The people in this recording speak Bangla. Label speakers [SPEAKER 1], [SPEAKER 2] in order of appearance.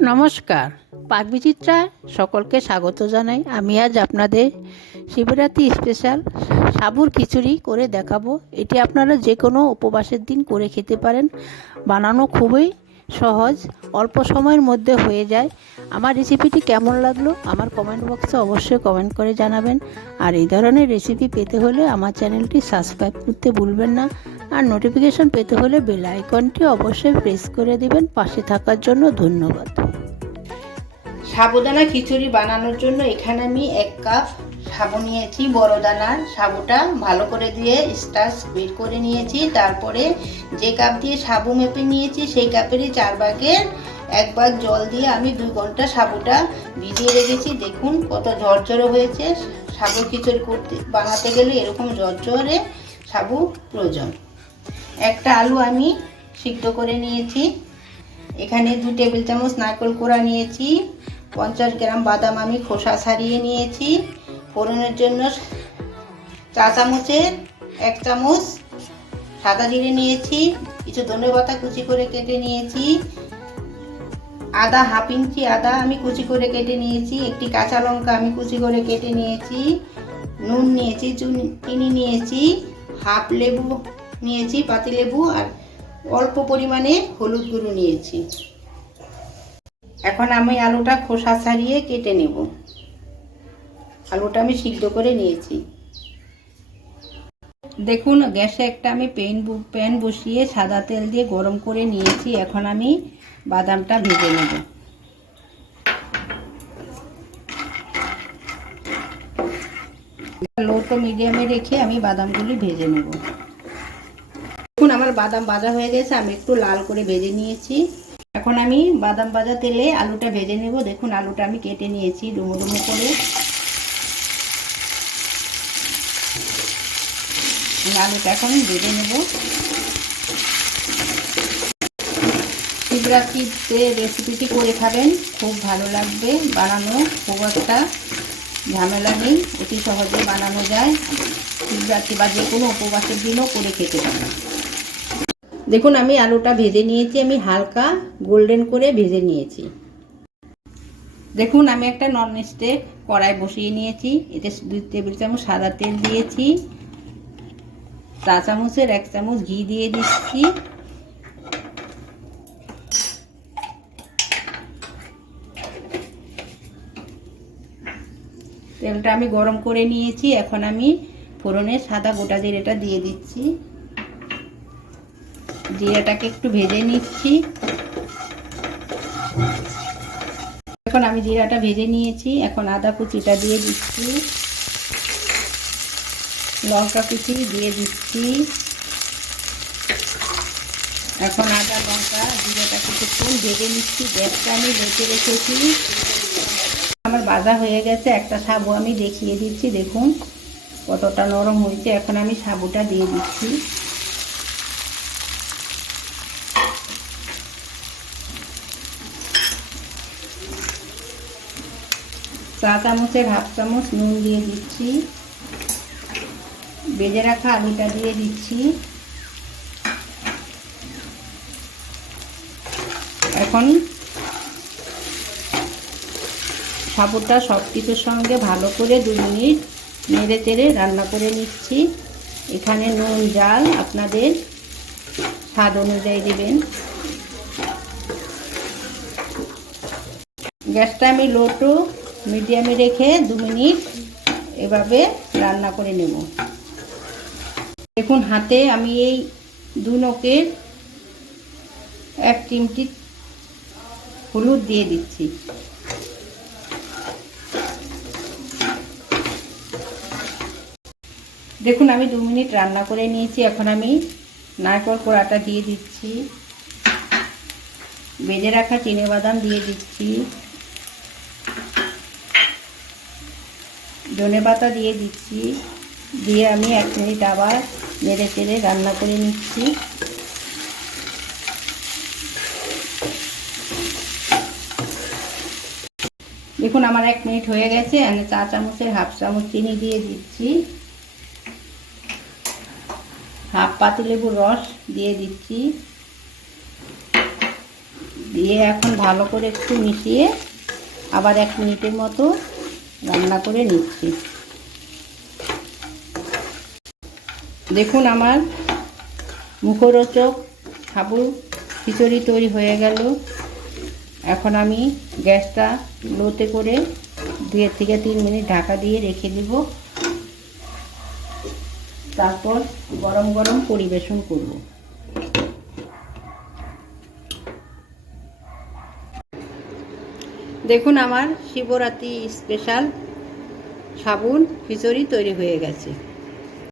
[SPEAKER 1] নমস্কার। পাক পাকবিচিত্রায় সকলকে স্বাগত জানাই। আমি আজ আপনাদের শিবরাত্রি স্পেশাল সাবুর খিচুড়ি করে দেখাবো। এটি আপনারা যে কোনো উপবাসের দিন করে খেতে পারেন। বানানো খুবই সহজ, অল্প সময়ের মধ্যে হয়ে যায়। আমার রেসিপিটি কেমন লাগল আমার কমেন্ট বক্সে অবশ্যই কমেন্ট করে জানাবেন। আর এই ধরনের রেসিপি পেতে হলে আমার চ্যানেলটি সাবস্ক্রাইব করতে ভুলবেন না। আর নোটিফিকেশন পেতে হলে বেল আইকনটি অবশ্যই প্রেস করে দিবেন। পাশে থাকার জন্য ধন্যবাদ। সাবুদানা খিচুড়ি বানানোর জন্য এখানে আমি এক কাপ সাবু নিয়েছি, বড় দানার সাবুটা ভালো করে দিয়ে স্টার্চ বের করে নিয়েছি। তারপরে যে কাপ দিয়ে সাবু মেপে নিয়েছি, সেই কাপেরই চার ভাগের এক ভাগ জল দিয়ে আমি দুই ঘণ্টা সাবুটা ভিজিয়ে রেখেছি। দেখুন কত ঝরঝরে হয়েছে। সাবু খিচুড়ি করতে, বানাতে গেলে এরকম ঝরঝরে সাবু প্রয়োজন। একটা আলু আমি সিদ্ধ করে নিয়েছি। এখানে দু টেবিল চামচ নারকেল কোড়া নিয়েছি। পঞ্চাশ গ্রাম বাদাম আমি খোসা ছাড়িয়ে নিয়েছি। ফোড়নের জন্য চা চামচের এক চামচ সাদা জিরে নিয়েছি, কিছু ধনে পাতা কুচি করে কেটে নিয়েছি। আদা হাফ ইঞ্চি আদা আমি কুচি করে কেটে নিয়েছি, একটি কাঁচা লঙ্কা আমি কুচি করে কেটে নিয়েছি। নুন নিয়েছি, চুন, চিনি নিয়েছি, হাফ লেবু নিয়েছি পাতিলেবু আর অল্প পরিমাণে হলুদ গুঁড়ো নিয়েছি। এখন আমি আলুটা খোসা ছাড়িয়ে কেটে নেব। আলুটা আমি সিদ্ধ করে নিয়েছি। দেখুন, গ্যাসে একটা আমি পেন প্যান বসিয়ে সাদা তেল দিয়ে গরম করে নিয়েছি। এখন আমি বাদামটা ভেজে নেব। লো তো মিডিয়ামে রেখে আমি বাদামগুলি ভেজে নেব। দেখুন, আমার বাদাম ভাজা হয়ে গেছে। আমি একটু লাল করে ভেজে নিয়েছি। এখন আমি বাদাম ভাজা তেলে আলুটা ভেজে নেব। দেখুন, আলুটা আমি কেটে নিয়েছি ডুমো ডুমো করে। আলুটা এখন ভেজে নেব। শিবরাত্রিতে রেসিপিটি করে খাবেন। খুব ভালো লাগবে বানানো, খুব একটা ঝামেলা নেই। অতি সহজে বানানো যায়। শিবরাত্রি বা যে কোনো উপবাসের দিনও করে খেতে পারেন। দেখুন, আমি আলুটা ভেজে নিয়েছি, আমি হালকা গোল্ডেন করে ভেজে নিয়েছি। দেখুন, আমি একটা নন স্টিক কড়াই বসিয়ে নিয়েছি। এতে দুই টেবিল চামচ সাদা তেল দিয়েছি। চা চামচের এক চামচ ঘি দিয়ে দিচ্ছি। তেলটা আমি গরম করে নিয়েছি। এখন আমি ফোড়নে সাদা গোটা জিরেটা দিয়ে দিচ্ছি। জিরাটাকে একটু ভেজে নিচ্ছি। এখন আমি জিরাটা ভেজে নিয়েছি। এখন আদা কুচিটা দিয়ে দিচ্ছি। লঙ্কা কুচি দিয়ে দিচ্ছি। এখন আদা, লঙ্কা, জিরাটা কিছুক্ষণ ভেজে নিচ্ছি। গ্যাসটা আমি বেঁচে রেখেছি। আমার বাজা হয়ে গেছে। একটা সাবু আমি দেখিয়ে দিচ্ছি। দেখুন কতটা নরম হয়েছে। এখন আমি সাবুটা দিয়ে দিচ্ছি। চা চামচের হাফ চামচ নুন দিয়ে দিচ্ছি। বেজে রাখা আলুটা দিয়ে দিচ্ছি। এখন সাবুটা সব কিছুর সঙ্গে ভালো করে দু মিনিট নেড়ে চেড়ে রান্না করে নিচ্ছি। এখানে নুন, জাল আপনাদের স্বাদ অনুযায়ী দেবেন। গ্যাসটা আমি লো টু মিডিয়ামে রেখে দু মিনিট এভাবে রান্না করে নেব। দেখুন, হাতে আমি এই দু নখের এক চিমটি হলুদ দিয়ে দিচ্ছি। দেখুন, আমি দু মিনিট রান্না করে নিয়েছি। এখন আমি নারকল কোড়াটা দিয়ে দিচ্ছি। বেজে রাখা চিনে বাদাম দিয়ে দিচ্ছি। ধনে পাতা দিয়ে দিচ্ছি। দিয়ে আমি এক মিনিট আবার নেড়ে চেড়ে রান্না করে নিচ্ছি। দেখুন, আমার এক মিনিট হয়ে গেছে। আমি চা চামচের হাফ চামচ চিনি দিয়ে দিচ্ছি। হাফ পাতিলেবুর রস দিয়ে দিচ্ছি। দিয়ে এখন ভালো করে একটু মিশিয়ে আবার এক মিনিটের মতো রান্না করে নিচ্ছি। দেখুন আমার মুখরোচক সাবু খিচুড়ি তৈরি হয়ে গেল। এখন আমি গ্যাসটা লোতে করে দুই থেকে তিন মিনিট ঢাকা দিয়ে রেখে দেব। তারপর গরম গরম পরিবেশন করব। দেখুন আমার শিবরাত্রি স্পেশাল সাবুন খিচুড়ি তৈরি হয়ে গেছে।